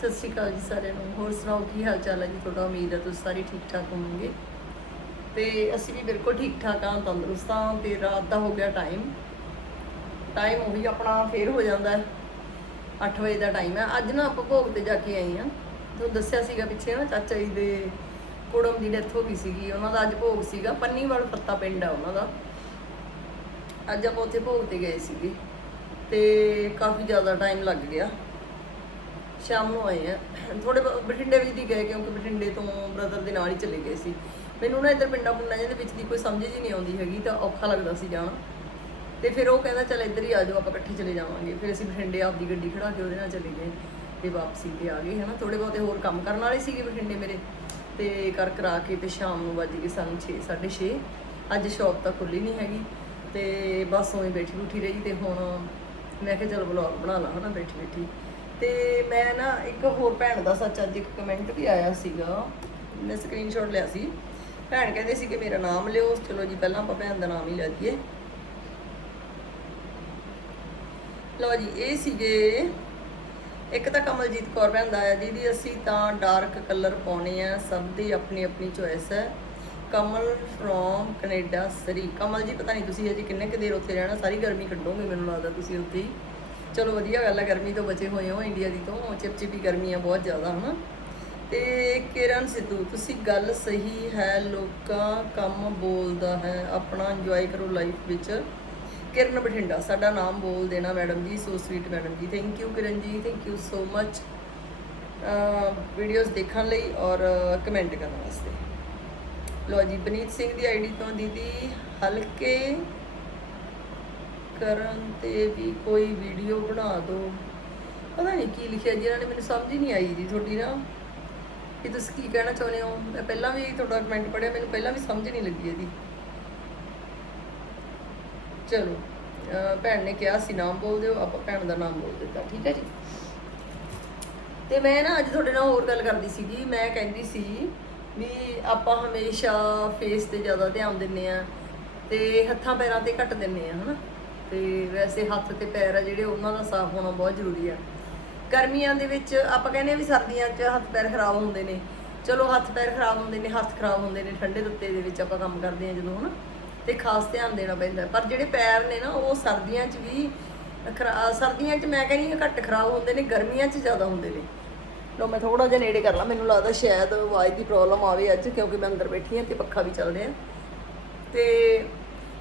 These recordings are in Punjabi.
ਸਤਿ ਸ਼੍ਰੀ ਅਕਾਲ ਜੀ ਸਾਰਿਆਂ ਨੂੰ। ਹੋਰ ਸੁਣਾਓ, ਕੀ ਹਾਲ ਚਾਲ ਹੈ ਜੀ? ਤੁਹਾਡਾ ਉਮੀਦ ਹੈ ਤੁਸੀਂ ਸਾਰੇ ਠੀਕ ਠਾਕ ਹੋਵੋਗੇ। ਤੇ ਅਸੀਂ ਵੀ ਬਿਲਕੁਲ ਠੀਕ ਠਾਕ ਹਾਂ, ਤੰਦਰੁਸਤ ਹਾਂ ਤੇ ਰਾਤ ਦਾ ਹੋ ਗਿਆ ਟਾਈਮ। ਟਾਈਮ ਉਹੀ ਆਪਣਾ ਫੇਰ ਹੋ ਜਾਂਦਾ ਹੈ। 8 ਵਜੇ ਦਾ ਟਾਈਮ ਹੈ। ਅੱਜ ਨਾ ਆਪਾਂ ਭੋਗ ਤੇ ਜਾ ਕੇ ਆਏ ਆ ਤੁਹਾਨੂੰ ਦੱਸਿਆ ਸੀਗਾ ਪਿੱਛੇ ਨਾ, ਚਾਚਾ ਜੀ ਦੇ ਕੁੜਮ ਦੀ ਡੈਥ ਹੋ ਗਈ ਸੀਗੀ। ਉਹਨਾਂ ਦਾ ਅੱਜ ਭੋਗ ਸੀਗਾ। ਪੰਨੀਵਾਲ ਪੱਤਾ ਪਿੰਡ ਆ ਉਹਨਾਂ ਦਾ। ਅੱਜ ਆਪਾਂ ਉੱਥੇ ਭੋਗ ਤੇ ਗਏ ਸੀਗੇ। ਤੇ ਕਾਫੀ ਜ਼ਿਆਦਾ ਟਾਈਮ ਲੱਗ ਗਿਆ। ਸ਼ਾਮ ਨੂੰ ਆਏ ਆ। ਥੋੜੇ ਬ- ਬਠਿੰਡੇ ਵਿੱਚ ਦੀ ਗਏ ਕਿਉਂਕਿ ਬਠਿੰਡੇ ਤੋਂ ਬ੍ਰਦਰ ਦੇ ਨਾਲ ਹੀ ਚਲੇ ਗਏ ਸੀ। ਮੈਨੂੰ ਨਾ ਇੱਧਰ ਪਿੰਡਾਂ ਪੁੰਡਾਂ ਜਿਹਦੇ ਵਿੱਚ ਦੀ ਕੋਈ ਸਮਝ ਹੀ ਨਹੀਂ ਆਉਂਦੀ ਹੈਗੀ, ਤਾਂ ਔਖਾ ਲੱਗਦਾ ਸੀ ਜਾਣਾ। ਤੇ ਫਿਰ ਉਹ ਕਹਿੰਦਾ, ਚੱਲ ਇੱਧਰ ਹੀ ਆ ਜਾਓ, ਆਪਾਂ ਇਕੱਠੇ ਚਲੇ ਜਾਵਾਂਗੇ। ਫਿਰ ਅਸੀਂ ਬਠਿੰਡੇ ਆਪਦੀ ਗੱਡੀ ਖੜਾ ਕੇ ਉਹਦੇ ਨਾਲ ਚਲੇ ਗਏ ਤੇ ਵਾਪਸੀ ਤੇ ਆ ਗਏ, ਹਨਾ। ਥੋੜੇ ਬਹੁਤੇ ਹੋਰ ਕੰਮ ਕਰਨ ਵਾਲੇ ਸੀਗੇ ਬਠਿੰਡੇ ਮੇਰੇ। ਤੇ ਕਰ ਕਰਾ ਕੇ ਤੇ ਸ਼ਾਮ ਨੂੰ ਵੱਜ ਗਏ ਸਾਨੂੰ 6 6:30 ਅੱਜ ਸ਼ਾਪ ਤਾਂ ਖੁੱਲੀ ਨਹੀਂ ਹੈਗੀ ਤੇ ਬਸ ਉਵੇਂ ਬੈਠੀ ਬੁੱਠੀ ਰਹੀ ਤੇ ਹੁਣ ਮੈਂ ਕਿਹਾ, ਚਲ ਵਲੌਗ ਬਣਾ ਲਾ, ਹਨਾ ਬੈਠੀ ਬੈਠੀ ਤੇ ਮੈਂ ਨਾ ਇੱਕ ਹੋਰ ਭੈਣ ਦਾ ਸੱਚ ਅੱਜ ਇੱਕ ਕਮੈਂਟ ਵੀ ਆਇਆ ਸੀਗਾ। ਮੈਂ ਸਕਰੀਨਸ਼ਾਟ ਲਿਆ ਸੀ। ਭੈਣ ਕਹਿੰਦੇ ਸੀ ਕਿ ਮੇਰਾ ਨਾਮ ਲਿਓ, ਚਲੋ ਜੀ, ਪਹਿਲਾਂ ਆਪਾਂ ਭੈਣ ਦਾ ਨਾਮ ਹੀ ਲੈ ਲਈਏ। ਲਓ ਜੀ, ਇਹ ਸੀਗੇ ਇੱਕ ਤਾਂ ਕਮਲਜੀਤ ਕੌਰ ਭੈਣ ਦਾ ਆਇਆ ਦੀਦੀ ਅਸੀਂ ਤਾਂ ਡਾਰਕ ਕਲਰ ਪਾਉਣੇ ਆ, ਸਭ ਦੀ ਆਪਣੀ ਆਪਣੀ ਚੋਇਸ ਹੈ। ਕਮਲ ਫਰੋਮ ਕੈਨੇਡਾ, ਸਰੀ। ਕਮਲ ਜੀ, ਪਤਾ ਨਹੀਂ ਤੁਸੀਂ ਅਜੇ ਕਿੰਨੇ ਕੁ ਦੇਰ ਉੱਥੇ ਰਹਿਣਾ, ਸਾਰੀ ਗਰਮੀ ਕੱਢੋਗੇ ਮੈਨੂੰ ਲੱਗਦਾ ਤੁਸੀਂ ਉੱਥੇ ਹੀ। ਚਲੋ ਵਧੀਆ ਗੱਲ ਆ, ਗਰਮੀ ਤੋਂ ਬਚੇ ਹੋਏ ਹੋ ਇੰਡੀਆ ਦੀ ਤੋਂ ਚਿਪਚਿਪੀ ਗਰਮੀ ਆ ਬਹੁਤ ਜ਼ਿਆਦਾ, ਹਨਾ? ਤੇ ਕਿਰਨ ਸਿੱਧੂ, ਤੁਸੀਂ ਗੱਲ ਸਹੀ ਹੈ, ਲੋਕਾਂ ਕੰਮ ਬੋਲਦਾ ਹੈ, ਆਪਣਾ ਇੰਜੋਏ ਕਰੋ ਲਾਈਫ ਵਿੱਚ। ਕਿਰਨ ਬਠਿੰਡਾ, ਸਾਡਾ ਨਾਮ ਬੋਲ ਦੇਣਾ madam ji so sweet madam ji. Thank you Kiran ji thank you so much videos ਦੇਖਣ ਲਈ ਔਰ ਕਮੈਂਟ ਕਰਨ ਵਾਸਤੇ। ਲੋ ਜੀ, ਬਨੀਤ ਸਿੰਘ ਦੀ ਆਈਡੀ ਤੋਂ ਦੀਦੀ, ਹਲਕੇ ਕਰਨ ਤੇ ਵੀ ਕੋਈ ਵੀਡੀਓ ਬਣਾ ਦਿਓ ਪਤਾ ਨਹੀਂ ਕੀ ਲਿਖਿਆ ਜੀ, ਇਹਨਾਂ ਨੇ ਮੈਨੂੰ ਸਮਝ ਹੀ ਨਹੀਂ ਆਈ ਜੀ ਤੁਹਾਡੀ ਨਾ। ਕਿ ਤੁਸੀਂ ਕੀ ਕਹਿਣਾ ਚਾਹੁੰਦੇ ਹੋ? ਮੈਂ ਪਹਿਲਾਂ ਵੀ ਤੁਹਾਡਾ ਕਮੈਂਟ ਪੜਿਆ ਮੈਨੂੰ ਪਹਿਲਾਂ ਵੀ ਸਮਝ ਨਹੀਂ ਲੱਗੀ ਇਹਦੀ। ਚਲੋ ਭੈਣ ਨੇ ਕਿਹਾ ਸੀ ਨਾਮ ਬੋਲ ਦਿਓ, ਆਪਾਂ ਭੈਣ ਦਾ ਨਾਮ ਬੋਲ ਦਿੱਤਾ, ਠੀਕ ਹੈ ਜੀ। ਤੇ ਮੈਂ ਨਾ ਅੱਜ ਤੁਹਾਡੇ ਨਾਲ ਹੋਰ ਗੱਲ ਕਰਦੀ ਸੀਗੀ ਮੈਂ ਕਹਿੰਦੀ ਸੀ ਵੀ ਆਪਾਂ ਹਮੇਸ਼ਾ ਫੇਸ ਤੇ ਜ਼ਿਆਦਾ ਧਿਆਨ ਦਿੰਨੇ ਆ ਤੇ ਹੱਥਾਂ ਪੈਰਾਂ ਤੇ ਘੱਟ ਦਿੰਨੇ ਆ ਹਨਾ। ਤੇ ਵੈਸੇ ਹੱਥ ਤੇ ਪੈਰ ਆ ਜਿਹੜੇ, ਉਹਨਾਂ ਦਾ ਸਾਫ਼ ਹੋਣਾ ਬਹੁਤ ਜ਼ਰੂਰੀ ਆ। ਗਰਮੀਆਂ ਦੇ ਵਿੱਚ ਆਪਾਂ ਕਹਿੰਦੇ ਆ ਵੀ ਸਰਦੀਆਂ 'ਚ ਹੱਥ ਪੈਰ ਖਰਾਬ ਹੁੰਦੇ ਨੇ। ਚਲੋ, ਹੱਥ ਪੈਰ ਖਰਾਬ ਹੁੰਦੇ ਨੇ, ਹੱਥ ਖਰਾਬ ਹੁੰਦੇ ਨੇ, ਠੰਡੇ ਦਿੱਤੇ ਦੇ ਵਿੱਚ ਆਪਾਂ ਕੰਮ ਕਰਦੇ ਆ ਜਦੋਂ, ਹਨਾ? ਤੇ ਖਾਸ ਧਿਆਨ ਦੇਣਾ ਪੈਂਦਾ। ਪਰ ਜਿਹੜੇ ਪੈਰ ਨੇ ਨਾ, ਉਹ ਸਰਦੀਆਂ 'ਚ ਵੀ ਖਰਾ- ਸਰਦੀਆਂ 'ਚ ਮੈਂ ਕਹਿੰਦੀ ਹਾਂ ਘੱਟ ਖਰਾਬ ਹੁੰਦੇ ਨੇ, ਗਰਮੀਆਂ 'ਚ ਜ਼ਿਆਦਾ ਹੁੰਦੇ ਨੇ। ਲੋ ਮੈਂ ਥੋੜਾ ਜਿਹਾ ਨੇੜੇ ਕਰ ਲਾਂ, ਮੈਨੂੰ ਲੱਗਦਾ ਸ਼ਾਇਦ ਆਵਾਜ਼ ਦੀ ਪ੍ਰੋਬਲਮ ਆਵੇ ਅੱਜ, ਕਿਉਂਕਿ ਮੈਂ ਅੰਦਰ ਬੈਠੀ ਹਾਂ ਤੇ ਪੱਖਾ ਵੀ ਚੱਲ ਰਿਹਾ ਤੇ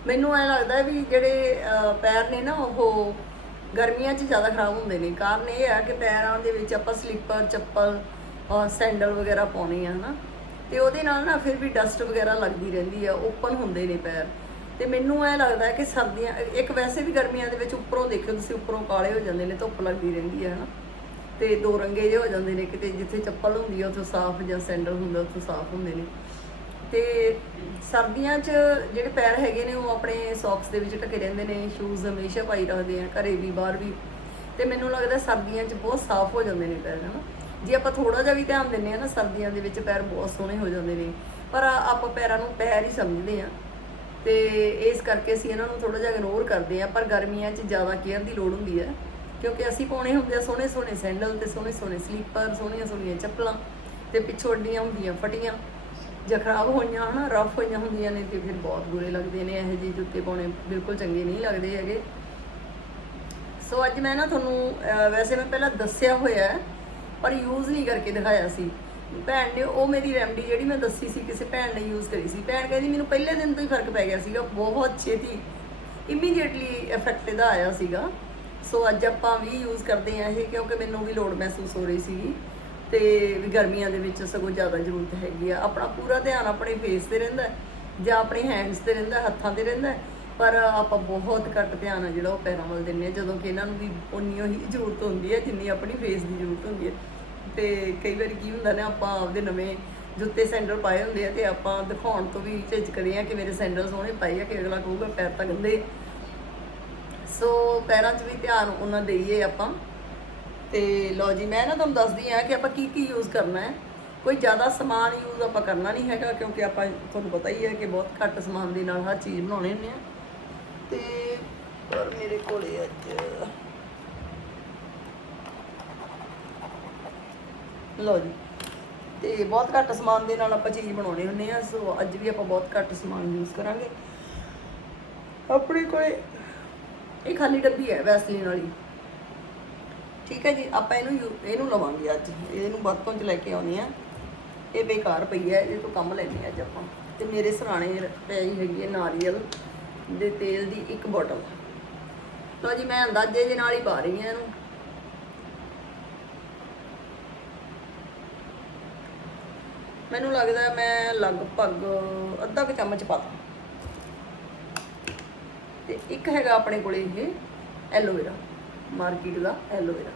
ਮੈਨੂੰ ਐ ਲੱਗਦਾ ਵੀ ਜਿਹੜੇ ਪੈਰ ਨੇ ਨਾ ਉਹ ਗਰਮੀਆਂ 'ਚ ਜ਼ਿਆਦਾ ਖਰਾਬ ਹੁੰਦੇ ਨੇ। ਕਾਰਨ ਇਹ ਆ ਕਿ ਪੈਰਾਂ ਦੇ ਵਿੱਚ ਆਪਾਂ ਸਲੀਪਰ, ਚੱਪਲ ਔਰ ਸੈਂਡਲ ਵਗੈਰਾ ਪਾਉਣੇ ਆ, ਹਨਾ। ਤੇ ਉਹਦੇ ਨਾਲ ਨਾ ਫਿਰ ਵੀ ਡਸਟ ਵਗੈਰਾ ਲੱਗਦੀ ਰਹਿੰਦੀ ਆ, ਓਪਨ ਹੁੰਦੇ ਨੇ ਪੈਰ। ਤੇ ਮੈਨੂੰ ਐ ਲੱਗਦਾ ਕਿ ਸਰਦੀਆਂ, ਇੱਕ ਵੈਸੇ ਵੀ ਗਰਮੀਆਂ ਦੇ ਵਿੱਚ ਉੱਪਰੋਂ ਦੇਖਿਓ, ਤੁਸੀਂ ਉੱਪਰੋਂ ਕਾਲੇ ਹੋ ਜਾਂਦੇ ਨੇ, ਧੁੱਪ ਲੱਗਦੀ ਰਹਿੰਦੀ ਹੈ ਹਨਾ। ਤੇ ਦੋ ਰੰਗੇ ਜਿਹੇ ਹੋ ਜਾਂਦੇ ਨੇ, ਕਿਤੇ ਜਿੱਥੇ ਚੱਪਲ ਹੁੰਦੀ ਆ, ਉੱਥੇ ਸਾਫ਼ ਜਾਂ ਸੈਂਡਲ ਹੁੰਦਾ, ਉੱਥੇ ਸਾਫ਼ ਹੁੰਦੇ ਨੇ। ਤੇ ਸਰਦੀਆਂ 'ਚ ਜਿਹੜੇ ਪੈਰ ਹੈਗੇ ਨੇ, ਉਹ ਆਪਣੇ ਸੌਕਸ ਦੇ ਵਿੱਚ ਢਕੇ ਰਹਿੰਦੇ ਨੇ ਸ਼ੂਜ਼ ਹਮੇਸ਼ਾ ਪਾਈ ਰੱਖਦੇ ਆ, ਘਰੇ ਵੀ, ਬਾਹਰ ਵੀ। ਤੇ ਮੈਨੂੰ ਲੱਗਦਾ ਸਰਦੀਆਂ 'ਚ ਬਹੁਤ ਸਾਫ਼ ਹੋ ਜਾਂਦੇ ਨੇ ਪੈਰ, ਹਨਾ। ਜੇ ਆਪਾਂ ਥੋੜਾ ਜਿਹਾ ਵੀ ਧਿਆਨ ਦਿੰਨੇ ਆ ਨਾ, ਸਰਦੀਆਂ ਦੇ ਵਿੱਚ ਪੈਰ ਬਹੁਤ ਸੋਹਣੇ ਹੋ ਜਾਂਦੇ ਨੇ। ਪਰ ਆਪਾਂ ਪੈਰਾਂ ਨੂੰ ਪੈਰ ਹੀ ਸਮਝਦੇ ਆ। ਤੇ ਇਸ ਕਰਕੇ ਅਸੀਂ ਇਹਨਾਂ ਨੂੰ ਥੋੜਾ ਜਿਹਾ ਇਗਨੋਰ ਕਰਦੇ ਆ, ਪਰ ਗਰਮੀਆਂ 'ਚ ਜ਼ਿਆਦਾ ਕੇਅਰ ਦੀ ਲੋੜ ਹੁੰਦੀ ਹੈ ਕਿਉਂਕਿ ਅਸੀਂ ਪਾਉਣੇ ਹੁੰਦੇ ਆ ਸੋਹਣੇ ਸੋਹਣੇ ਸੈਂਡਲ ਤੇ ਸੋਹਣੇ ਸੋਹਣੇ ਸਲੀਪਰ ਸੋਹਣੀਆਂ ਸੋਹਣੀਆਂ ਚੱਪਲਾਂ ਤੇ ਪਿੱਛੋਂ ਅੱਡੀਆਂ ਹੁੰਦੀਆਂ ਫਟੀਆਂ। ਜਾਂ ਖਰਾਬ ਹੋਈਆਂ, ਹਨਾ ਰਫ ਹੋਈਆਂ ਹੁੰਦੀਆਂ ਨੇ ਤੇ ਫਿਰ ਬਹੁਤ ਬੁਰੇ ਲੱਗਦੇ ਨੇ, ਇਹੋ ਜਿਹੇ ਜੁੱਤੇ ਪਾਉਣੇ ਬਿਲਕੁਲ ਚੰਗੇ ਨਹੀਂ ਲੱਗਦੇ ਹੈਗੇ। ਸੋ ਅੱਜ ਮੈਂ ਨਾ ਤੁਹਾਨੂੰ ਵੈਸੇ ਮੈਂ ਪਹਿਲਾਂ ਦੱਸਿਆ ਹੋਇਆ ਪਰ ਯੂਜ਼ ਨਹੀਂ ਕਰਕੇ ਦਿਖਾਇਆ ਸੀ। ਭੈਣ ਨੇ, ਉਹ ਮੇਰੀ ਰੈਮਡੀ ਜਿਹੜੀ ਮੈਂ ਦੱਸੀ ਸੀ, ਕਿਸੇ ਭੈਣ ਨੇ ਯੂਜ਼ ਕਰੀ ਸੀ। ਭੈਣ ਕਹਿੰਦੀ, ਮੈਨੂੰ ਪਹਿਲੇ ਦਿਨ ਤੋਂ ਹੀ ਫ਼ਰਕ ਪੈ ਗਿਆ ਸੀਗਾ, ਬਹੁਤ ਛੇਤੀ ਇਮੀਡੀਏਟਲੀ ਇਫੈਕਟ ਇਹਦਾ ਆਇਆ ਸੀਗਾ। ਸੋ ਅੱਜ ਆਪਾਂ ਵੀ ਯੂਜ਼ ਕਰਦੇ ਆ ਇਹ, ਕਿਉਂਕਿ ਮੈਨੂੰ ਵੀ ਲੋੜ ਮਹਿਸੂਸ ਹੋ ਰਹੀ ਸੀਗੀ। ਤੇ ਵੀ ਗਰਮੀਆਂ ਦੇ ਵਿੱਚ ਸਗੋਂ ਜ਼ਿਆਦਾ ਜ਼ਰੂਰਤ ਹੈਗੀ ਆ। ਆਪਣਾ ਪੂਰਾ ਧਿਆਨ ਆਪਣੇ ਫੇਸ ਤੇ ਰਹਿੰਦਾ ਜਾਂ ਆਪਣੇ ਹੈਂਡਸ ਤੇ ਰਹਿੰਦਾ, ਹੱਥਾਂ ਤੇ ਰਹਿੰਦਾ ਪਰ ਆਪਾਂ ਬਹੁਤ ਘੱਟ ਧਿਆਨ ਆ ਜਿਹੜਾ ਉਹ ਪੈਰਾਂ ਵੱਲ ਦਿੰਨੇ ਆ ਜਦੋਂ ਕਿ ਇਹਨਾਂ ਨੂੰ ਵੀ ਉਨੀ ਹੀ ਜ਼ਰੂਰਤ ਹੁੰਦੀ ਹੈ, ਜਿੰਨੀ ਆਪਣੀ ਫੇਸ ਦੀ ਜ਼ਰੂਰਤ ਹੁੰਦੀ ਹੈ। ਤੇ ਕਈ ਵਾਰੀ ਕੀ ਹੁੰਦਾ ਨਾ, ਆਪਾਂ ਆਪਦੇ ਨਵੇਂ ਜੁੱਤੇ ਸੈਂਡਲ ਪਾਏ ਹੁੰਦੇ ਆ ਤੇ ਆਪਾਂ ਦਿਖਾਉਣ ਤੋਂ ਵੀ ਝਿਜਕਦੇ ਆ ਕਿ ਮੇਰੇ ਸੈਂਡਲ ਸੋਹਣੇ ਪਾਏ ਆ, ਕਿ ਅਗਲਾ ਕਹੂਗਾ ਪੈਰ ਤਾਂ ਗੰਦੇ ਸੋ ਪੈਰਾਂ 'ਚ ਵੀ ਧਿਆਨ ਉਹਨਾਂ ਦੇਈਏ ਆਪਾਂ। ਤੇ ਲਓ ਜੀ, ਮੈਂ ਨਾ ਤੁਹਾਨੂੰ ਦੱਸਦੀ ਆ ਕਿ ਆਪਾਂ ਕੀ ਕੀ ਯੂਜ਼ ਕਰਨਾ ਹੈ। ਕੋਈ ਜ਼ਿਆਦਾ ਸਮਾਨ ਯੂਜ਼ ਆਪਾਂ ਕਰਨਾ ਨਹੀਂ ਹੈਗਾ, ਕਿਉਂਕਿ ਆਪਾਂ ਤੁਹਾਨੂੰ ਪਤਾ ਹੀ ਹੈ ਕਿ ਬਹੁਤ ਘੱਟ ਸਮਾਨ ਦੇ ਨਾਲ ਹਰ ਚੀਜ਼ ਬਣਾਉਣੇ ਹੁੰਦੇ ਆ। ਤੇ ਪਰ ਮੇਰੇ ਕੋਲੇ ਅੱਜ ਲਓ ਜੀ, ਤੇ ਬਹੁਤ ਘੱਟ ਸਮਾਨ ਦੇ ਨਾਲ ਆਪਾਂ ਚੀਜ਼ ਬਣਾਉਣੇ ਹੁੰਦੀ ਆ, ਸੋ ਅੱਜ ਵੀ ਆਪਾਂ ਬਹੁਤ ਘੱਟ ਸਮਾਨ ਯੂਜ਼ ਕਰਾਂਗੇ। ਆਪਣੇ ਕੋਲੇ ਇਹ ਖਾਲੀ ਡੱਬੀ ਹੈ ਵੈਸਲੀਨ ਵਾਲੀ। ਠੀਕ ਹੈ ਜੀ, ਆਪਾਂ ਇਹਨੂੰ ਯੂ- ਇਹਨੂੰ ਲਵਾਂਗੇ ਅੱਜ। ਇਹਨੂੰ ਵਰਤੋਂ 'ਚ ਲੈ ਕੇ ਆਉਣੀ ਆ ਇਹ ਬੇਕਾਰ ਪਈ ਹੈ, ਇਹਦੇ ਤੋਂ ਕੰਮ ਲੈਣੀ ਅੱਜ ਆਪਾਂ। ਤੇ ਮੇਰੇ ਸਰਾਣੇ ਪਈ ਹੈਗੀ ਹੈ ਨਾਰੀਅਲ ਦੇ ਤੇਲ ਦੀ ਇੱਕ ਬੋਟਲ। ਲਓ ਜੀ, ਮੈਂ ਅੰਦਾਜ਼ੇ ਦੇ ਨਾਲ ਹੀ ਪਾ ਰਹੀ ਹਾਂ ਇਹਨੂੰ। ਮੈਨੂੰ ਲੱਗਦਾ ਹੈ ਮੈਂ ਲਗਭਗ ਅੱਧਾ ਕੁ ਚਮਚ ਪਾਤਾ ਤੇ ਇੱਕ ਹੈਗਾ ਆਪਣੇ ਕੋਲੇ ਇਹ ਐਲੋਵੇਰਾ। ਮਾਰਕੀਟ ਦਾ ਐਲੋਵੇਰਾ।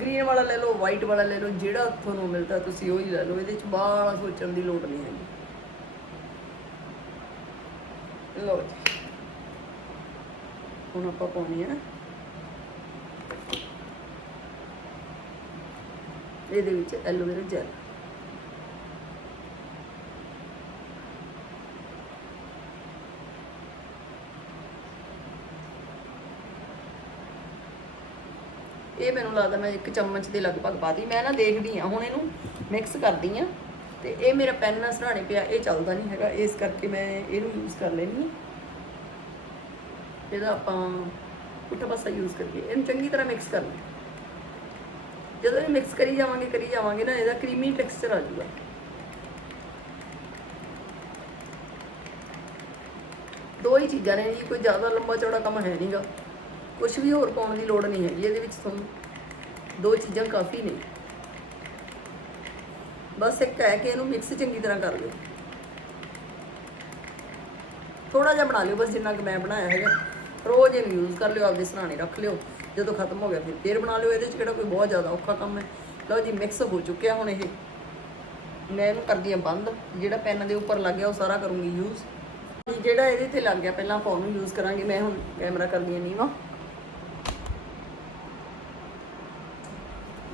ਗ੍ਰੀਨ ਵਾਲਾ ਲੈ ਲਓ ਵਾਈਟ ਵਾਲਾ ਲੈ ਲਓ, ਜਿਹੜਾ ਤੁਹਾਨੂੰ ਮਿਲਦਾ ਤੁਸੀਂ ਉਹ ਹੀ ਲੈ ਲਓ, ਇਹਦੇ ਚ ਬਾਹਲਾ ਸੋਚਣ ਦੀ ਲੋੜ ਨਹੀਂ ਹੈਗੀ। ਲਓ ਜੀ। ਹੁਣ ਆਪਾਂ ਪਾਉਣੀ ਹੈ ਇਹਦੇ ਵਿੱਚ ਐਲੋਵੇਰਾ ਜੈਲ। ਇਹ ਮੈਨੂੰ ਲੱਗਦਾ ਮੈਂ ਇੱਕ ਚਮਚ ਦੇ ਲਗਭਗ ਪਾਤੀ ਮੈਂ ਨਾ ਦੇਖਦੀ ਆ ਹੁਣ ਇਹਨੂੰ ਮਿਕਸ ਕਰਦੀ ਆ ਤੇ ਇਹ ਮੇਰਾ ਪੈਨ ਨਾਲ ਸਰਾਣੇ ਪਿਆ, ਇਹ ਚੱਲਦਾ ਨਹੀਂ ਹੈਗਾ, ਇਸ ਕਰਕੇ ਮੈਂ ਇਹਨੂੰ ਯੂਜ਼ ਕਰ ਲੈਣੀ ਇਹਦਾ ਆਪਾਂ ਪੁੱਠਾ ਪਾਸਾ ਯੂਜ਼ ਕਰੀਏ, ਇਹਨੂੰ ਚੰਗੀ ਤਰ੍ਹਾਂ ਮਿਕਸ ਕਰ ਲਈਏ। ਜਦੋਂ ਇਹ ਮਿਕਸ ਕਰੀ ਜਾਵਾਂਗੇ ਕਰੀ ਜਾਵਾਂਗੇ ਨਾ, ਇਹਦਾ ਕਰੀਮੀ ਟੈਕਸਚਰ ਆ ਜਾਊਗਾ। ਦੋ ਹੀ ਚੀਜ਼ਾਂ ਨੇ ਜੀ, ਕੋਈ ਜ਼ਿਆਦਾ ਲੰਬਾ ਚੌੜਾ ਕੰਮ ਹੈ ਨਹੀਂਗਾ ਕੁਝ ਵੀ ਹੋਰ ਪਾਉਣ ਦੀ ਲੋੜ ਨਹੀਂ ਹੈਗੀ, ਇਹਦੇ ਵਿੱਚ ਤੁਹਾਨੂੰ ਦੋ ਚੀਜ਼ਾਂ ਕਾਫੀ ਨੇ। ਬਸ ਇੱਕ ਹੈ ਕਿ ਇਹਨੂੰ ਮਿਕਸ ਚੰਗੀ ਤਰ੍ਹਾਂ ਕਰ ਲਿਓ। ਥੋੜਾ ਜਿਹਾ ਬਣਾ ਲਿਓ, ਬਸ ਜਿੰਨਾ ਕਿ ਮੈਂ ਬਣਾਇਆ ਹੈਗਾ। ਰੋਜ਼ ਇਹਨੂੰ ਯੂਜ਼ ਕਰ ਲਿਓ, ਆਪਦੇ ਸਰਾਣੇ ਰੱਖ ਲਿਓ। ਜਦੋਂ ਖਤਮ ਹੋ ਗਿਆ, ਫਿਰ ਫੇਰ ਬਣਾ ਲਿਓ। ਇਹਦੇ 'ਚ ਕਿਹੜਾ ਕੋਈ ਬਹੁਤ ਜ਼ਿਆਦਾ ਔਖਾ ਕੰਮ ਹੈ। ਲਓ ਜੀ ਮਿਕਸ ਹੋ ਚੁੱਕਿਆ ਹੁਣ ਇਹ। ਮੈਂ ਇਹਨੂੰ ਕਰਦੀ ਹਾਂ ਬੰਦ। ਜਿਹੜਾ ਪੈਨ ਦੇ ਉੱਪਰ ਲੱਗ ਗਿਆ, ਉਹ ਸਾਰਾ ਕਰੂੰਗੀ ਯੂਜ਼ ਜਿਹੜਾ ਇਹਦੇ ਤੇ ਲੱਗ ਗਿਆ, ਪਹਿਲਾਂ ਆਪਾਂ ਉਹਨੂੰ ਯੂਜ਼ ਕਰਾਂਗੇ। ਮੈਂ ਹੁਣ ਕੈਮਰਾ ਕਰਦੀ ਹਾਂ ਨੀਵਾ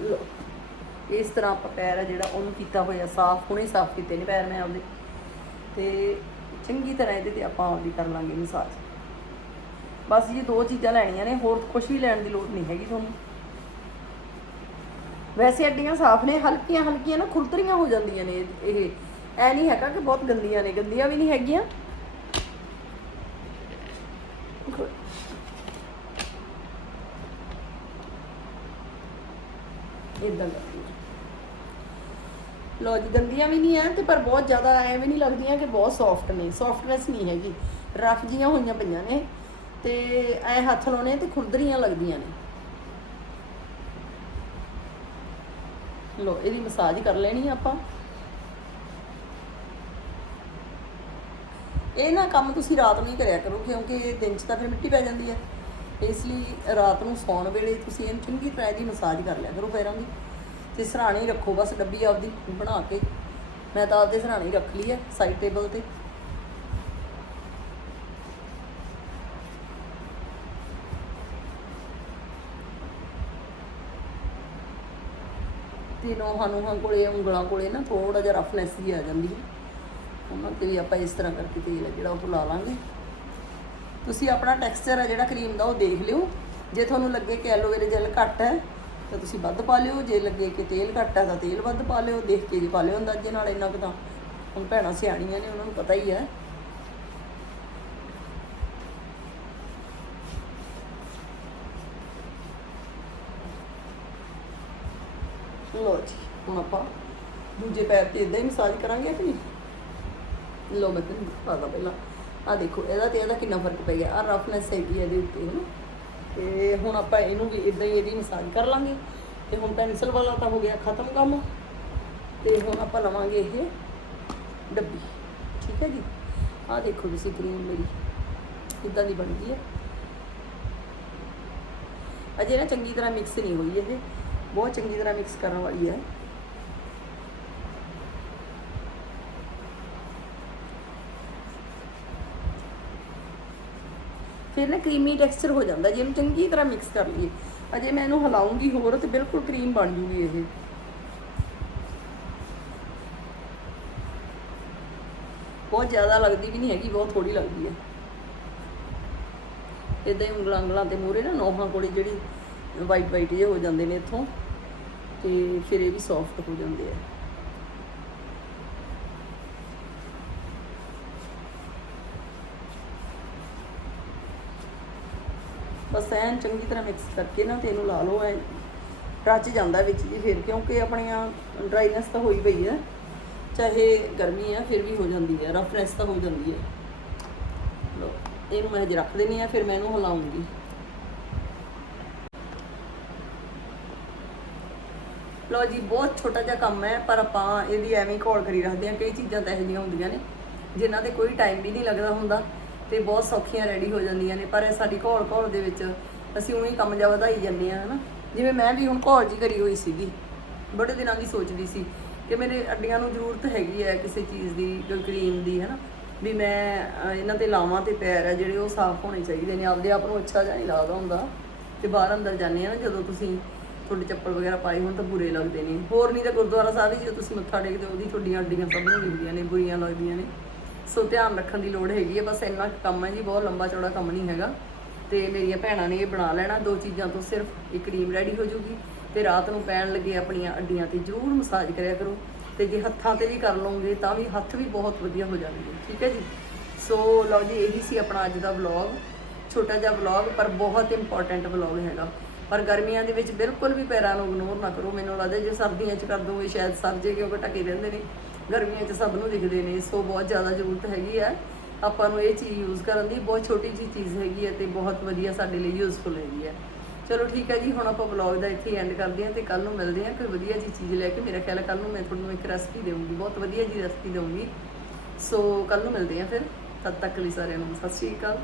ਲਓ ਇਸ ਤਰ੍ਹਾਂ ਆਪਾਂ ਪੈਰ ਆ ਜਿਹੜਾ ਉਹਨੂੰ ਕੀਤਾ ਹੋਇਆ ਸਾਫ਼, ਹੁਣੇ ਸਾਫ਼ ਕੀਤੇ ਨੇ ਪੈਰ ਮੈਂ ਆਪਦੇ। ਤੇ ਚੰਗੀ ਤਰ੍ਹਾਂ ਇਹਦੇ ਤੇ ਆਪਾਂ ਆਪਦੀ ਕਰ ਲਾਂਗੇ ਮਸਾਜ। ਬਸ ਇਹ ਦੋ ਚੀਜ਼ਾਂ ਲੈਣੀਆਂ ਨੇ, ਹੋਰ ਕੁਝ ਵੀ ਲੈਣ ਦੀ ਲੋੜ ਨਹੀਂ ਹੈਗੀ ਤੁਹਾਨੂੰ। ਵੈਸੇ ਅੱਡੀਆਂ ਸਾਫ਼ ਨੇ, ਹਲਕੀਆਂ ਹਲਕੀਆਂ ਨਾ ਖੁਰਤਰੀਆਂ ਹੋ ਜਾਂਦੀਆਂ ਨੇ ਇਹ। ਇਹ ਐ ਨਹੀਂ ਹੈਗਾ ਕਿ ਬਹੁਤ ਗੰਦੀਆਂ ਨੇ, ਗੰਦੀਆਂ ਵੀ ਨਹੀਂ ਹੈਗੀਆਂ। ਇਦਾਂ ਦਾ। ਲੋ ਜੀ, ਗੰਦੀਆਂ ਵੀ ਨਹੀਂ ਆ ਤੇ ਪਰ ਬਹੁਤ ਜ਼ਿਆਦਾ ਐਵੇਂ ਨਹੀਂ ਲੱਗਦੀਆਂ ਕਿ ਬਹੁਤ ਸੌਫਟ ਨੇ ਸੌਫਟਨੈਸ ਨਹੀਂ ਹੈਗੀ। ਰਫ ਜੀਆਂ ਹੋਈਆਂ ਪਈਆਂ ਨੇ ਤੇ ਐ ਹੱਥ ਲਾਉਣੇ ਤੇ ਖੁਰਦਰੀਆਂ ਲੱਗਦੀਆਂ ਨੇ। ਲੋ ਇਹਦੀ ਮਸਾਜ ਕਰ ਲੈਣੀ ਆਪਾਂ। ਇਹ ਨਾ ਕੰਮ ਤੁਸੀਂ ਰਾਤ ਨੂੰ ਹੀ ਕਰਿਆ ਕਰੋ, ਕਿਉਂਕਿ ਦਿਨ 'ਚ ਤਾਂ ਫਿਰ ਮਿੱਟੀ ਪੈ ਜਾਂਦੀ ਹੈ। ਇਸ ਲਈ ਰਾਤ ਨੂੰ ਸੌਣ ਵੇਲੇ ਤੁਸੀਂ ਇਹਨੂੰ ਚੰਗੀ ਤਰ੍ਹਾਂ ਦੀ ਮਸਾਜ ਕਰ ਲਿਆ ਕਰੋ ਪੈਰਾਂ ਦੀ। ਤੇ ਸਰਾਣੇ ਰੱਖੋ, ਬਸ ਡੱਬੀ ਆਪਦੀ ਬਣਾ ਕੇ। ਮੈਂ ਤਾਂ ਆਪਦੇ ਸਰਾਣੇ ਰੱਖ ਲਈ ਹੈ ਸਾਈਡ ਟੇਬਲ ਤੇ। ਤੇ ਨੋਹਾਂ ਨੂੰਹਾਂ ਕੋਲੇ, ਉਂਗਲਾਂ ਕੋਲੇ ਨਾ ਥੋੜਾ ਜਿਹਾ ਰਫਨੈਸ ਹੀ ਆ ਜਾਂਦੀ ਹੈ। ਉਹਨਾਂ ਤੇ ਵੀ ਆਪਾਂ ਇਸ ਤਰ੍ਹਾਂ ਕਰਕੇ ਤੇਲ ਹੈ ਜਿਹੜਾ ਉਹ ਲਾ ਲਾਂਗੇ। ਤੁਸੀਂ ਆਪਣਾ ਟੈਕਸਚਰ ਹੈ ਜਿਹੜਾ ਕਰੀਮ ਦਾ ਉਹ ਦੇਖ ਲਿਓ। ਜੇ ਤੁਹਾਨੂੰ ਲੱਗੇ ਕਿ ਐਲੋਵੇਰਾ ਜੈਲ ਘੱਟ ਹੈ ਤਾਂ ਤੁਸੀਂ ਵੱਧ ਪਾ ਲਿਓ, ਜੇ ਲੱਗੇ ਕਿ ਤੇਲ ਘੱਟ ਹੈ ਤਾਂ ਤੇਲ ਵੱਧ ਪਾ ਲਿਓ, ਦੇਖ ਕੇ ਜੀ ਪਾ ਲਿਓ ਅੰਦਾਜ਼ੇ ਨਾਲ ਇੰਨਾ ਕੁ ਤਾਂ। ਹੁਣ ਭੈਣਾਂ ਸਿਆਣੀਆਂ ਨੇ, ਉਹਨਾਂ ਨੂੰ ਪਤਾ ਹੀ ਹੈ। ਲੋ ਜੀ, ਹੁਣ ਆਪਾਂ ਦੂਜੇ ਪੈਰ ਤੇ ਇਦਾਂ ਹੀ ਮਸਾਜ ਕਰਾਂਗੇ ਕਿ ਨਹੀਂ? ਲੋ ਮੈਂ ਤੁਹਾਨੂੰ ਦਿਖਾਦਾ ਪਹਿਲਾਂ। ਆ ਦੇਖੋ, ਇਹਦਾ ਤੇ ਇਹਦਾ ਕਿੰਨਾ ਫ਼ਰਕ ਪੈ ਗਿਆ। ਆ ਰਫਨੈਸ ਹੈਗੀ ਹੈ ਇਹਦੇ ਉੱਤੇ, ਹਨਾ? ਤੇ ਹੁਣ ਆਪਾਂ ਇਹਨੂੰ ਵੀ ਇਦਾਂ ਹੀ ਇਹਦੀ ਮਸਾਜ ਕਰ ਲਾਂਗੇ। ਤੇ ਹੁਣ ਪੈਨਸਲ ਵਾਲਾ ਤਾਂ ਹੋ ਗਿਆ ਖਤਮ ਕੰਮ। ਤੇ ਹੁਣ ਆਪਾਂ ਲਵਾਂਗੇ ਇਹ ਡੱਬੀ। ਠੀਕ ਹੈ ਜੀ? ਆਹ ਦੇਖੋ ਤੁਸੀਂ ਕਰੀਮ ਮੇਰੀ ਇਦਾਂ ਦੀ ਬਣ ਗਈ ਹੈ। ਅਜੇ ਨਾ ਚੰਗੀ ਤਰ੍ਹਾਂ ਮਿਕਸ ਨਹੀਂ ਹੋਈ ਇਹ। ਬਹੁਤ ਚੰਗੀ ਤਰ੍ਹਾਂ ਮਿਕਸ ਕਰਨ ਵਾਲੀ ਹੈ। ਫਿਰ ਨਾ ਕਰੀਮੀ ਟੈਕਸਚਰ ਹੋ ਜਾਂਦਾ, ਜੇ ਇਹਨੂੰ ਚੰਗੀ ਤਰ੍ਹਾਂ ਮਿਕਸ ਕਰ ਲਈਏ। ਅਜੇ ਮੈਂ ਇਹਨੂੰ ਹਿਲਾਉਂਗੀ ਹੋਰ ਤੇ ਬਿਲਕੁਲ ਕਰੀਮ ਬਣ ਜੂਗੀ ਇਹ। ਬਹੁਤ ਜ਼ਿਆਦਾ ਲੱਗਦੀ ਵੀ ਨਹੀਂ ਹੈਗੀ, ਬਹੁਤ ਥੋੜੀ ਲੱਗਦੀ ਹੈ। ਇਦਾਂ ਹੀ ਉਂਗਲਾਂ ਉਂਗਲਾਂ ਤੇ ਮੂਰੇ ਨਾ ਨੋਹਾਂ ਕੋਲੇ ਜਿਹੜੀ ਵਾਈਟ ਵਾਈਟ ਜਿਹੇ ਹੋ ਜਾਂਦੇ ਨੇ ਇੱਥੋਂ, ਤੇ ਫਿਰ ਇਹ ਵੀ ਸੌਫਟ ਹੋ ਜਾਂਦੇ ਆ। ਬਸ ਐਨ ਚੰਗੀ ਤਰ੍ਹਾਂ ਮਿਕਸ ਕਰਕੇ ਨਾ ਤੇ ਇਹਨੂੰ ਲਾ ਲਓ, ਐ ਰਚ ਜਾਂਦਾ ਵਿੱਚ ਜੀ ਫਿਰ, ਕਿਉਂਕਿ ਆਪਣੀਆਂ ਡਰਾਈਨੈਸ ਤਾਂ ਹੋਈ ਪਈ ਹੈ ਚਾਹੇ ਗਰਮੀ ਆ, ਫਿਰ ਵੀ ਹੋ ਜਾਂਦੀ ਹੈ ਰਫਨੈਸ ਤਾਂ ਹੋ ਜਾਂਦੀ ਹੈ ਲਓ, ਇਹਨੂੰ ਮੈਂ ਹਜੇ ਰੱਖ ਦੇਣੀ ਆ, ਫਿਰ ਮੈਂ ਇਹਨੂੰ ਹਿਲਾਉਂਗੀ। ਲਓ ਜੀ, ਬਹੁਤ ਛੋਟਾ ਜਿਹਾ ਕੰਮ ਹੈ, ਪਰ ਆਪਾਂ ਇਹਦੀ ਐਵੇਂ ਹੀ ਘੋਲ ਕਰੀ ਰੱਖਦੇ ਹਾਂ, ਕਈ ਚੀਜ਼ਾਂ ਤਾਂ ਇਹੋ ਜਿਹੀਆਂ ਹੁੰਦੀਆਂ ਨੇ, ਜਿਨ੍ਹਾਂ ਤੇ ਕੋਈ ਟਾਈਮ ਵੀ ਨਹੀਂ ਲੱਗਦਾ ਹੁੰਦਾ। ਤੇ ਬਹੁਤ ਸੌਖੀਆਂ ਰੈਡੀ ਹੋ ਜਾਂਦੀਆਂ ਨੇ, ਪਰ ਇਹ ਸਾਡੀ ਘੋਲ ਘੋਲ ਦੇ ਵਿੱਚ ਅਸੀਂ ਉਹੀ ਕੰਮ ਜਿਹਾ ਵਧਾਈ ਜਾਂਦੇ ਆ ਹਨਾ। ਜਿਵੇਂ ਮੈਂ ਵੀ ਹੁਣ ਘੋਲ ਜੀ ਕਰੀ ਹੋਈ ਸੀਗੀ, ਬੜੇ ਦਿਨਾਂ ਦੀ ਸੋਚਦੀ ਸੀ ਕਿ ਮੇਰੇ ਅੱਡੀਆਂ ਨੂੰ ਜ਼ਰੂਰਤ ਹੈਗੀ ਹੈ ਕਿਸੇ ਚੀਜ਼ ਦੀ, ਕੋਈ ਕਰੀਮ ਦੀ, ਹਨਾ। ਵੀ ਮੈਂ ਇਹਨਾਂ ਤੇ ਲਾਵਾਂ ਤੇ ਪੈਰ ਆ, ਜਿਹੜੇ ਉਹ ਸਾਫ਼ ਹੋਣੇ ਚਾਹੀਦੇ ਨੇ, ਆਪਦੇ ਆਪ ਨੂੰ ਅੱਛਾ ਜਿਹਾ ਨਹੀਂ ਲੱਗਦਾ ਹੁੰਦਾ। ਤੇ ਬਾਹਰ ਅੰਦਰ ਜਾਂਦੇ ਆ ਨਾ, ਜਦੋਂ ਤੁਸੀਂ ਤੁਹਾਡੇ ਚੱਪਲ ਵਗੈਰਾ ਪਾਏ ਹੋਣ ਤਾਂ ਬੁਰੇ ਲੱਗਦੇ ਨੇ। ਹੋਰ ਨਹੀਂ ਤਾਂ ਗੁਰਦੁਆਰਾ ਸਾਹਿਬ ਵਿੱਚ ਜਦੋਂ ਤੁਸੀਂ ਮੱਥਾ ਟੇਕਦੇ ਹੋ, ਉਹਦੀ ਤੁਹਾਡੀਆਂ ਅੱਡੀਆਂ ਸਭ ਨੂੰ ਦਿਖਦੀਆਂ ਨੇ, ਬੁਰੀਆਂ ਲੱਗਦੀਆਂ ਨੇ। ਸੋ ਧਿਆਨ ਰੱਖਣ ਦੀ ਲੋੜ ਹੈਗੀ ਹੈ ਬਸ ਇੰਨਾ ਕੰਮ ਹੈ ਜੀ, ਬਹੁਤ ਲੰਬਾ ਚੌੜਾ ਕੰਮ ਨਹੀਂ ਹੈਗਾ। ਤੇ ਮੇਰੀਆਂ ਭੈਣਾਂ ਨੇ ਇਹ ਬਣਾ ਲੈਣਾ, ਦੋ ਚੀਜ਼ਾਂ ਤੋਂ ਸਿਰਫ ਇੱਕ ਕਰੀਮ ਰੈਡੀ ਹੋ ਜੂਗੀ ਤੇ ਰਾਤ ਨੂੰ ਪੈਣ ਲੱਗੇ ਆਪਣੀਆਂ ਅੱਡੀਆਂ ਤੇ ਜ਼ਰੂਰ ਮਸਾਜ ਕਰਿਆ ਕਰੋ ਤੇ ਜੇ ਹੱਥਾਂ ਤੇ ਵੀ ਕਰ ਲਓਗੇ ਤਾਂ ਵੀ ਹੱਥ ਵੀ ਬਹੁਤ ਵਧੀਆ ਹੋ ਜਾਣਗੇ, ਠੀਕ ਹੈ ਜੀ? ਸੋ ਲਓ ਜੀ, ਇਹੀ ਸੀ ਆਪਣਾ ਅੱਜ ਦਾ ਵਲੌਗ ਛੋਟਾ ਜਿਹਾ ਵਲੌਗ ਪਰ ਬਹੁਤ ਇੰਪੋਰਟੈਂਟ ਵਲੌਗ ਹੈਗਾ। ਪਰ ਗਰਮੀਆਂ ਦੇ ਵਿੱਚ ਬਿਲਕੁਲ ਵੀ ਪੈਰਾਂ ਨੂੰ ਇਗਨੋਰ ਨਾ ਕਰੋ, ਮੈਨੂੰ ਲੱਗਦਾ ਜੇ ਸਰਦੀਆਂ 'ਚ ਕਰ ਦੋਗੇ ਸ਼ਾਇਦ ਸਰ ਜੇ ਕਿਉਂਕਿ ਟਕੇ ਰਹਿੰਦੇ ਨੇ। ਗਰਮੀਆਂ 'ਚ ਸਭ ਨੂੰ ਦਿਖਦੇ ਨੇ ਸੋ ਬਹੁਤ ਜ਼ਿਆਦਾ ਜ਼ਰੂਰਤ ਹੈਗੀ ਹੈ। ਆਪਾਂ ਨੂੰ ਇਹ ਚੀਜ਼ ਯੂਜ਼ ਕਰਨ ਦੀ ਬਹੁਤ ਛੋਟੀ ਜਿਹੀ ਚੀਜ਼ ਹੈਗੀ ਹੈ ਤੇ ਬਹੁਤ ਵਧੀਆ ਸਾਡੇ ਲਈ ਯੂਜ਼ਫੁਲ ਹੈਗੀ ਹੈ। ਚਲੋ ਠੀਕ ਹੈ ਜੀ, ਹੁਣ ਆਪਾਂ ਵਲੌਗ ਦਾ ਇੱਥੇ ਐਂਡ ਕਰਦੇ ਹਾਂ ਤੇ ਕੱਲ ਨੂੰ ਮਿਲਦੇ ਹਾਂ ਕੋਈ ਵਧੀਆ ਜੀ ਚੀਜ਼ ਲੈ ਕੇ। ਮੇਰਾ ਖਿਆਲ ਹੈ ਕੱਲ ਨੂੰ ਮੈਂ ਤੁਹਾਨੂੰ ਇੱਕ ਰੈਸਪੀ ਦੇਵਾਂਗੀ, ਬਹੁਤ ਵਧੀਆ ਜੀ ਰੈਸਪੀ ਦੇਵਾਂਗੀ। ਸੋ ਕੱਲ ਨੂੰ ਮਿਲਦੇ ਹਾਂ ਫਿਰ। ਤਦ ਤੱਕ ਲਈ ਸਾਰਿਆਂ ਨੂੰ ਸਤਿ ਸ਼੍ਰੀ ਅਕਾਲ।